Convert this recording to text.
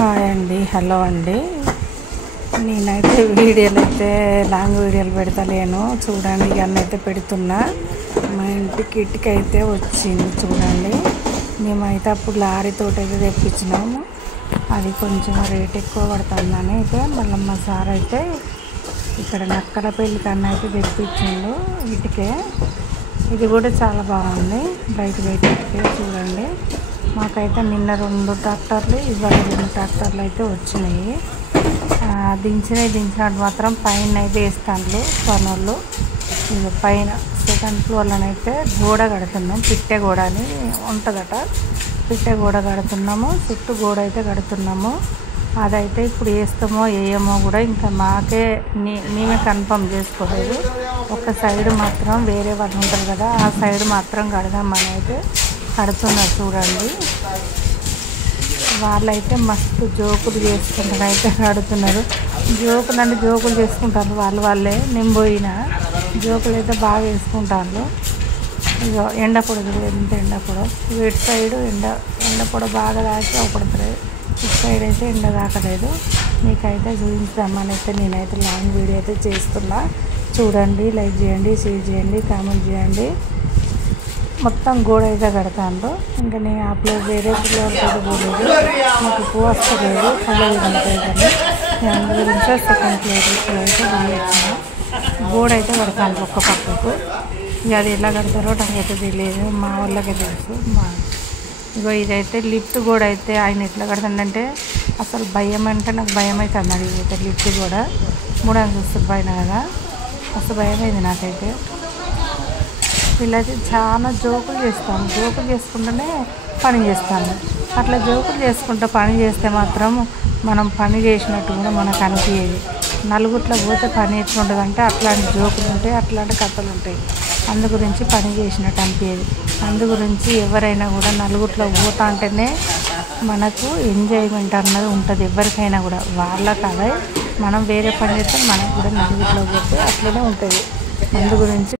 Hi అండి, hello అండి. నేనైతే వీడియోలు అయితే లాంగ్ వీడియోలు పెడతలేను. చూడండి, అన్నైతే పెడుతున్నా. మా ఇంటికి ఇటుకైతే వచ్చింది చూడండి. మేమైతే అప్పుడు లారీతోటి అయితే తెప్పించినాము. అది కొంచెం రేట్ ఎక్కువ పడుతుందని అయితే మళ్ళీ మా సార్ అయితే ఇక్కడ నక్కలపల్లి కన్నా అయితే తెప్పించిండు ఇటుకే. ఇది కూడా చాలా బాగుంది, లైట్ వెయిట్ ఇటుకే చూడండి. మాకైతే నిన్న 2 ట్రాక్టర్లు, ఇవాళ 2 ట్రాక్టర్లు అయితే వచ్చినాయి. దించినట్టు మాత్రం పైన అయితే వేస్తాను పనులు. ఇక పైన సెకండ్ ఫ్లోర్లోనైతే గోడ కడుతున్నాం. పిట్టె గోడ అని ఉంటుందట, పిట్టె గోడ కడుతున్నాము. చుట్టూ గోడ అయితే కడుతున్నాము. అదైతే ఇప్పుడు వేస్తామో వేయమో కూడా ఇంకా మేమే కన్ఫర్మ్ చేసుకోలేదు. ఒక సైడ్ మాత్రం వేరే వాళ్ళు ఉంటారు కదా, ఆ సైడ్ మాత్రం కడదామని అయితే కడుతున్నారు చూడండి. వాళ్ళైతే మస్తు జోకులు చేసుకుంటారు అయితే కడుతున్నారు. జోకులు చేసుకుంటారు వాళ్ళే. నేను పోయినా జోకులు అయితే బాగా వేసుకుంటాను. ఇక ఎండపొడదు, ఎంత ఎండపొడ ఇటు సైడు ఎండపొడ బాగా దాకి అవపడుతుంది, ఇటు సైడ్ అయితే ఎండ దాకలేదు. మీకైతే చూపించామని అయితే నేనైతే లాంగ్ వీడియో అయితే చేస్తున్నా. చూడండి, లైక్ చేయండి, షేర్ చేయండి, కామెంట్ చేయండి. మొత్తం గోడ అయితే కడతాను. ఇంకా నేను అప్పుడు వేరే పిల్లలకి అయితే పోలేదు, నాకు పువ్వు వస్తలేదు కళ్ళు కానీ అందు గురించి సెకండ్ ఫ్లోర్ అయితే పోయొచ్చిన. గోడ అయితే కడతాను ఒక్క పక్కకు. ఇక అది ఎలా కడతారో నాకైతే తెలియదు, మా వాళ్ళకే తెలుసు. ఇగో ఇదైతే లిఫ్ట్ గోడ అయితే ఆయన ఎట్లా కడతాడంటే అసలు భయం అంటే నాకు భయం అవుతుంది. అడిగితే లిఫ్ట్ గోడ 3 అంతస్తుల పైన కదా, అసలు భయం అయింది నాకైతే. వీళ్ళైతే చాలా జోకులు చేసుకుంటూనే పని చేస్తాను. అట్లా జోకులు చేసుకుంటూ పని చేస్తే మాత్రం మనం పని చేసినట్టు కూడా మనకు అనిపించేది. నలుగురిలో పోతే పని ఎట్లుంటుంది అంటే అట్లాంటి జోకులు ఉంటాయి, అట్లాంటి కథలు ఉంటాయి. అందు గురించి పని చేసినట్టు అనిపించేది. అందు గురించి ఎవరైనా కూడా నలుగురిలో పోతా అంటేనే మనకు ఎంజాయ్మెంట్ అన్నది ఉంటుంది. ఎవరికైనా కూడా వాళ్ళకి అదే మనం వేరే పని చేస్తే మనకు కూడా నలుగురిలో పోతే అట్లనే ఉంటుంది. అందు గురించి